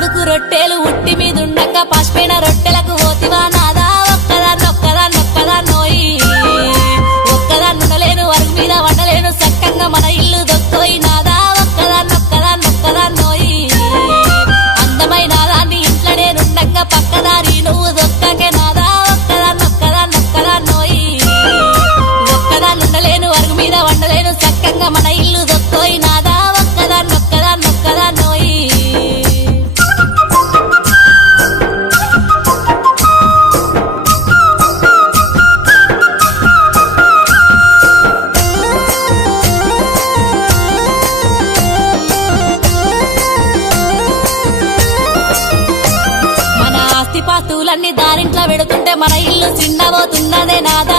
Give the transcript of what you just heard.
ఉడుకు రొట్టెలు ఉట్టి మీదుండగా పసిపోయిన రొట్టెలకు పోతివా నాదా ఒక్కదాన్నోయి ఒక్కదాన్నుండలేను అరుగు మీద వండలేను సక్కంగా మన ఇల్లు దొక్కోయి నాదా ఒక్కదాన్నోయి అందమైన దాన్ని ఇంట్లో నేనుండగా పక్కదారి నువ్వు దొక్కకే నాదా ఒక్కదాన్నోయి ఒక్కదాన్నుండలేను అరుగు మీద వండలేను సక్కంగా మన ఇల్లు దొక్కోయి నాదా ఒక్కదాన్నోయి పాస్తులన్నీ దారింట్లో పెడుతుంటే మన ఇల్లు చిన్నబోతున్నదే నాదా